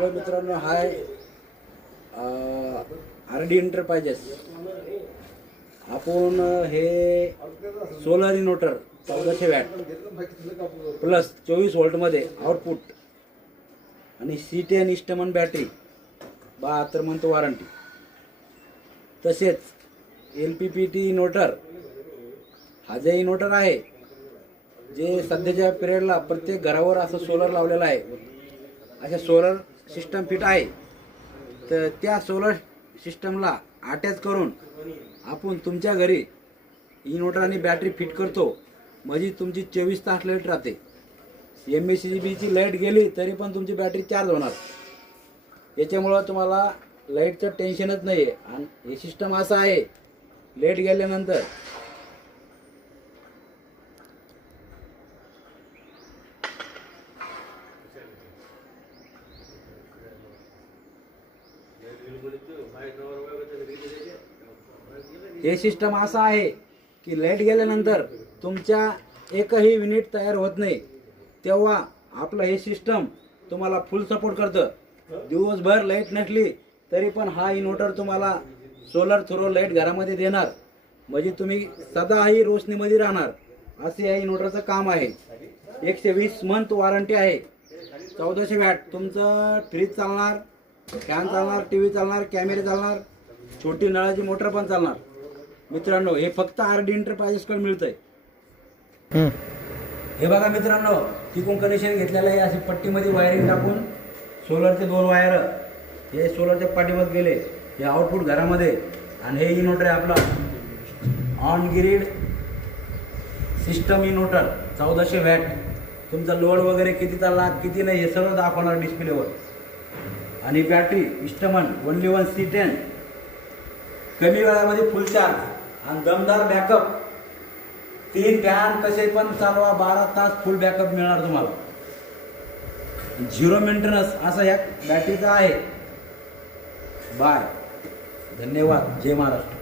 Hello मित्रांनो, हाय RD enterprises. आपण हे सोलर इन्व्हर्टर 1400 वॅट प्लस 24 व्होल्टमध्ये आउटपुट आणि C10 Eastman battery 72 month warranty, तसेच LPPT इन्व्हर्टर हा जे इन्व्हर्टर आहे जे सध्याच्या पिरियडला प्रत्येक घरावर असं सोलर लावलेलं आहे, अशा सोलर सिस्टम फिट आहे. तर त्या सोलर सिस्टमला अटॅच करून आपण तुमच्या घरी इन्व्हर्टर आणि बॅटरी फिट करतो. म्हणजे तुमची 24 तास लाईट राहते. MACBची लाईट गेली तरी पण तुमची बॅटरी चार्ज होणार. याच्यामुळं तुम्हाला लाईटचं टेन्शनच नाही आहे. आणि हे सिस्टम असं आहे, लाईट गेल्यानंतर हे सिस्टम असं आहे की लाईट गेल्यानंतर तुमच्या एकही युनिट तयार होत नाही, तेव्हा आपलं हे सिस्टम तुम्हाला फुल सपोर्ट करतं. दिवसभर लाईट नसली तरी पण हा इन्व्हर्टर तुम्हाला सोलर थ्रू लाईट घरामध्ये देणार. म्हणजे तुम्ही सदाही रोशनीमध्ये राहणार, असे या इन्व्हर्टरचं काम आहे. 120 मंथ वॉरंटी आहे. 1400 वॅट तुमचं फ्रीज चालणार, फॅन चालणार, TV चालणार, कॅमेरे चालणार, छोटी नळाची मोटर पण चालणार. मित्रांनो, हे फक्त RD एंटरप्राइजेसकडे मिळतंय. हे बघा मित्रांनो, तिकून कनेक्शन घेतलेलं आहे. अशी पट्टीमध्ये वायरिंग टाकून सोलरचे 2 वायर हे सोलरच्या पाठीमध्ये गेले, हे आउटपुट घरामध्ये. आणि हे इन्व्हर्टर आहे आपला on grid system inverter 1400 watt. तुमचा लोड वगैरे किती चालला किती नाही हे सगळं दाखवणार डिस्प्लेवर. आणि बॅटरी इस्टमन ओनली 1 C10, कमी वेळामध्ये फुल चार्ज आणि दमदार बॅकअप. 3 फॅन कसे पण चालवा, 12 तास फुल बॅकअप मिळणार तुम्हाला. 0 मेंटेनन्स असा या बॅटरीचा आहे. बाय, धन्यवाद, जय महाराष्ट्र.